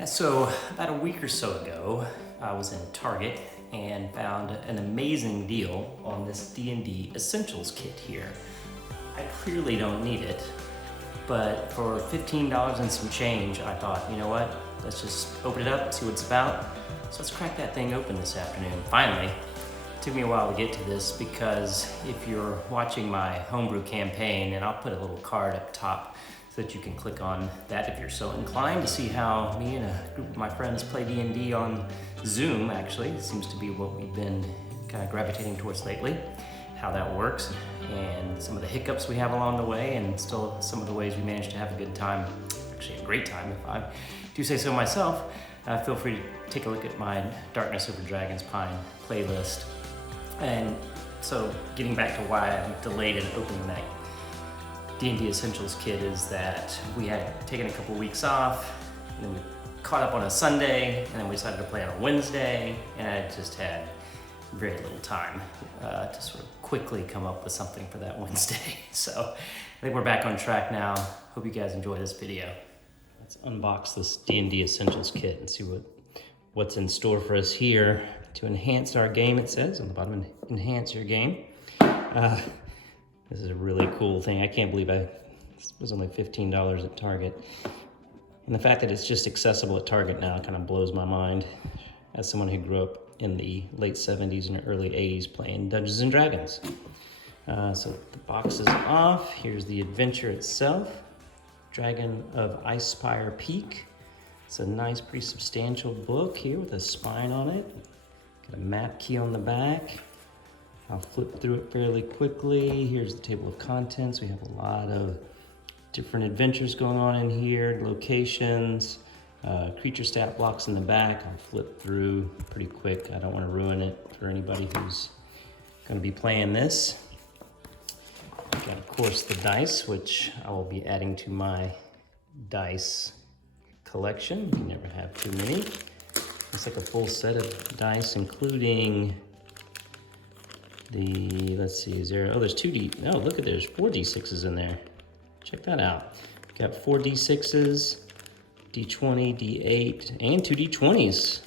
Yeah, so about a week or so ago, I was in Target and found an amazing deal on this D&D Essentials Kit here. I clearly don't need it, but for $15 and some change, I thought, you know what, let's just open it up, see what it's about. So let's crack that thing open this afternoon. Finally, it took me a while to get to this because if you're watching my homebrew campaign, and I'll put a little card up top so that you can click on that if you're so inclined to see how me and a group of my friends play D&D on Zoom, actually. It seems to be what we've been kind of gravitating towards lately, how that works, and some of the hiccups we have along the way, and still some of the ways we manage to have a good time, actually a great time if I do say so myself. Feel free to take a look at my Darkness Over Dragon's Pine playlist. And so getting back to why I'm delayed in opening that D&D Essentials Kit is that we had taken a couple weeks off, and then we caught up on a Sunday, and then we decided to play on a Wednesday, and I just had very little time to sort of quickly come up with something for that Wednesday. So I think we're back on track now. Hope you guys enjoy this video. Let's unbox this D&D Essentials Kit and see what's in store for us here to enhance our game. It says on the bottom, enhance your game. This is a really cool thing. I can't believe it was only $15 at Target. And the fact that it's just accessible at Target now kind of blows my mind as someone who grew up in the late 70s and early 80s playing Dungeons and Dragons. So the box is off. Here's the adventure itself. Dragon of Icespire Peak. It's a nice, pretty substantial book here with a spine on it. Got a map key on the back. I'll flip through it fairly quickly. Here's the table of contents. We have a lot of different adventures going on in here, locations, creature stat blocks in the back. I'll flip through pretty quick. I don't want to ruin it for anybody who's going to be playing this. Got, of course, the dice, which I will be adding to my dice collection. You never have too many. It's like a full set of dice, including let's see, there's 2D, no, look at there's 4 D6s in there. Check that out. Got 4 D6s, D20, D8, and 2 D20s.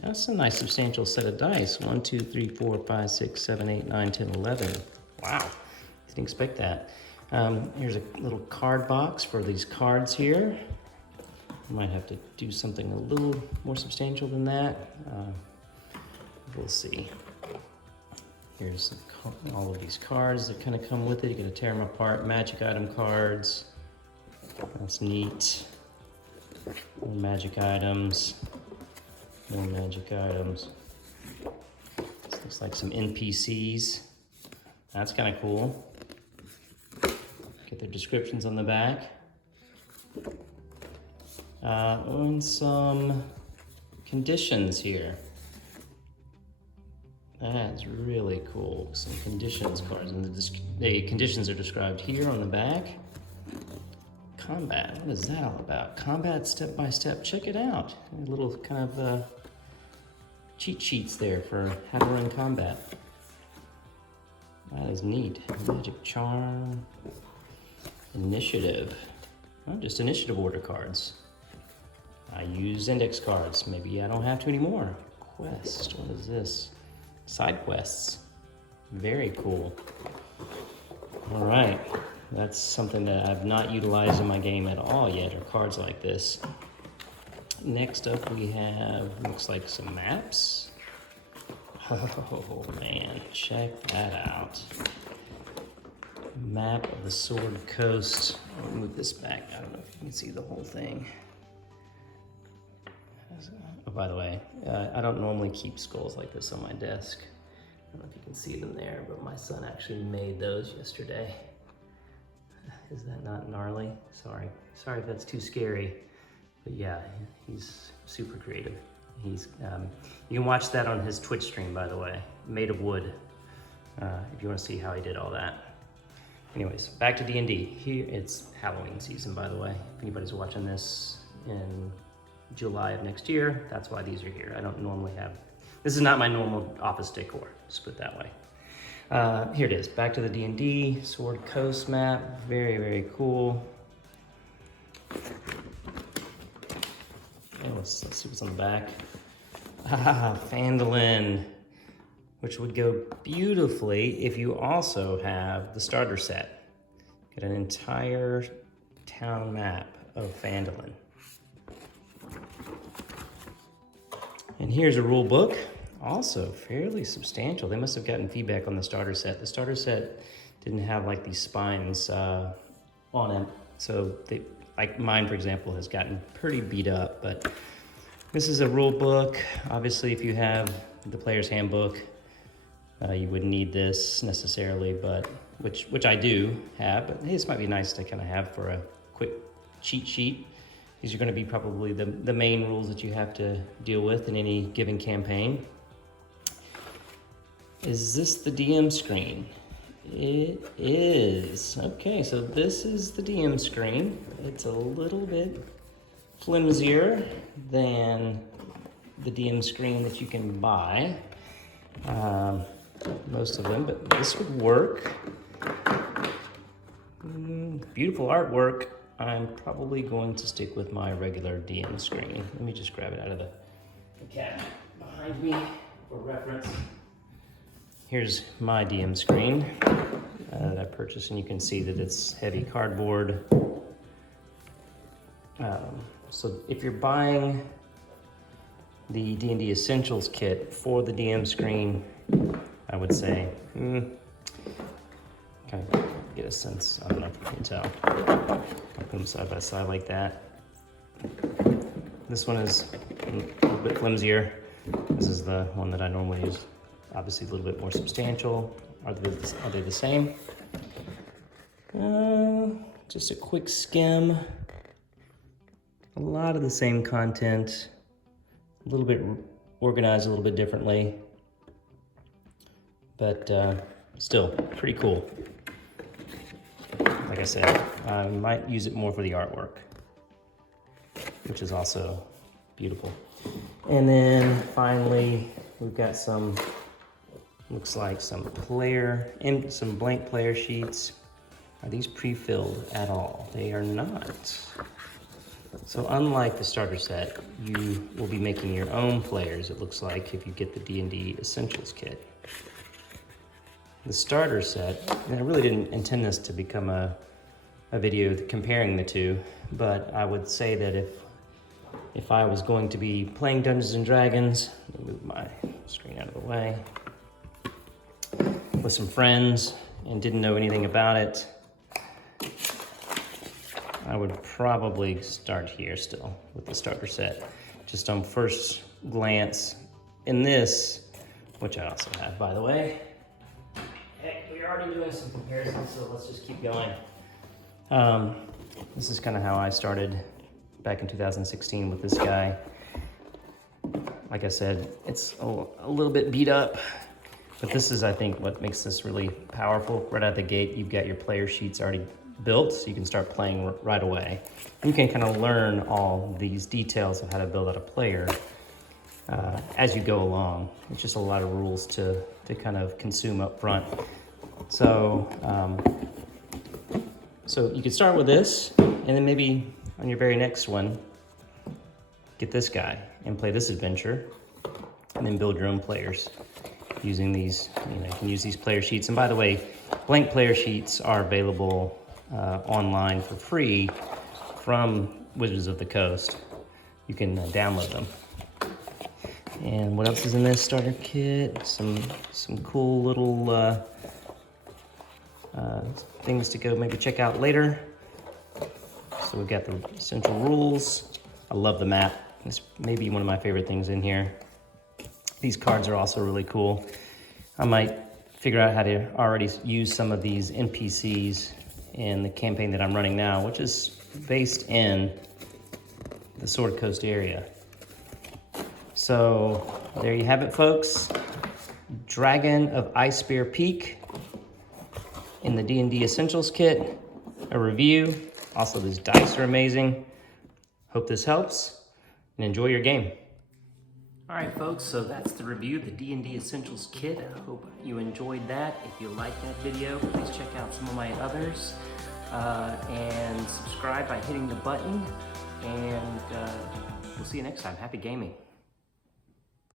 That's a nice substantial set of dice. 1, 2, 3, 4, 5, 6, 7, 8, 9, 10, 11. Wow, didn't expect that. Here's a little card box for these cards here. Might have to do something a little more substantial than that. We'll see. Here's all of these cards that kind of come with it. You gotta tear them apart. Magic item cards. That's neat. More magic items. More magic items. This looks like some NPCs. That's kind of cool. Get their descriptions on the back. And some conditions here. That's really cool. Some conditions cards, and the conditions are described here on the back. Combat, what is that all about? Combat step by step, check it out. A little kind of cheat sheets there for how to run combat. That is neat. Magic charm, initiative. Oh, just initiative order cards. I use index cards. Maybe I don't have to anymore. Quest, what is this? Side quests. Very cool. All right, that's something that I've not utilized in my game at all yet, are cards like this. Next up we have, looks like some maps. Oh man, check that out. Map of the Sword Coast. I'll move this back. I don't know if you can see the whole thing. Oh, by the way, I don't normally keep skulls like this on my desk. I don't know if you can see them there, but my son actually made those yesterday. Is that not gnarly? Sorry if that's too scary. But yeah, he's super creative. You can watch that on his Twitch stream, by the way, made of wood, if you want to see how he did all that. Anyways, back to D&D. Here, it's Halloween season, by the way. If anybody's watching this in July of next year, that's why these are here. I don't normally have, this is not my normal office decor, just put it that way. Here it is, back to the D&D Sword Coast map. Very, very cool. let's see what's on the back. Ah, Phandalin, which would go beautifully if you also have the starter set. Get an entire town map of Phandalin. And here's a rule book, also fairly substantial. They must have gotten feedback on the starter set. The starter set didn't have like these spines on it. So they, like mine, for example, has gotten pretty beat up, but this is a rule book. Obviously, if you have the player's handbook, you wouldn't need this necessarily, but which I do have, but hey, this might be nice to kind of have for a quick cheat sheet. These are going to be probably the main rules that you have to deal with in any given campaign. Is this the DM screen? It is. Okay, so this is the DM screen. It's a little bit flimsier than the DM screen that you can buy. Most of them, but this would work. Beautiful artwork. I'm probably going to stick with my regular DM screen. Let me just grab it out of the cabinet behind me for reference. Here's my DM screen that I purchased, and you can see that it's heavy cardboard. So if you're buying the D&D Essentials Kit for the DM screen, I would say, kind of get a sense, I don't know if you can tell. I'll put them side by side like that. This one is a little bit flimsier. This is the one that I normally use. Obviously a little bit more substantial. Are they the same? Just a quick skim. A lot of the same content. A little bit organized a little bit differently. But still pretty cool. Like I said, I might use it more for the artwork, which is also beautiful. And then finally, we've got some, looks like some player, and some blank player sheets. Are these pre-filled at all? They are not. So unlike the starter set, you will be making your own players, it looks like, if you get the D&D Essentials Kit. The starter set, and I really didn't intend this to become a video comparing the two, but I would say that if I was going to be playing Dungeons and Dragons, let me move my screen out of the way, with some friends and didn't know anything about it, I would probably start here still with the starter set. Just on first glance in this, which I also have, by the way. Hey, we're already doing some comparisons, so let's just keep going. This is kind of how I started back in 2016 with this guy. Like I said, it's a little bit beat up, but this is, I think, what makes this really powerful. Right out the gate, you've got your player sheets already built, so you can start playing right away. You can kind of learn all these details of how to build out a player as you go along. It's just a lot of rules to kind of consume up front. So you could start with this, and then maybe on your very next one, get this guy and play this adventure, and then build your own players using these. You can use these player sheets. And by the way, blank player sheets are available online for free from Wizards of the Coast. You can download them. And what else is in this starter kit? Some cool little things to go maybe check out later. So we've got the essential rules. I love the map. It's maybe one of my favorite things in here. These cards are also really cool. I might figure out how to already use some of these NPCs in the campaign that I'm running now, which is based in the Sword Coast area. So there you have it, folks. Dragon of Icespear Peak in the D&D Essentials Kit, a review. Also, these dice are amazing. Hope this helps, and enjoy your game. All right, folks, so that's the review of the D&D Essentials Kit. I hope you enjoyed that. If you liked that video, please check out some of my others, and subscribe by hitting the button, and We'll see you next time. Happy gaming.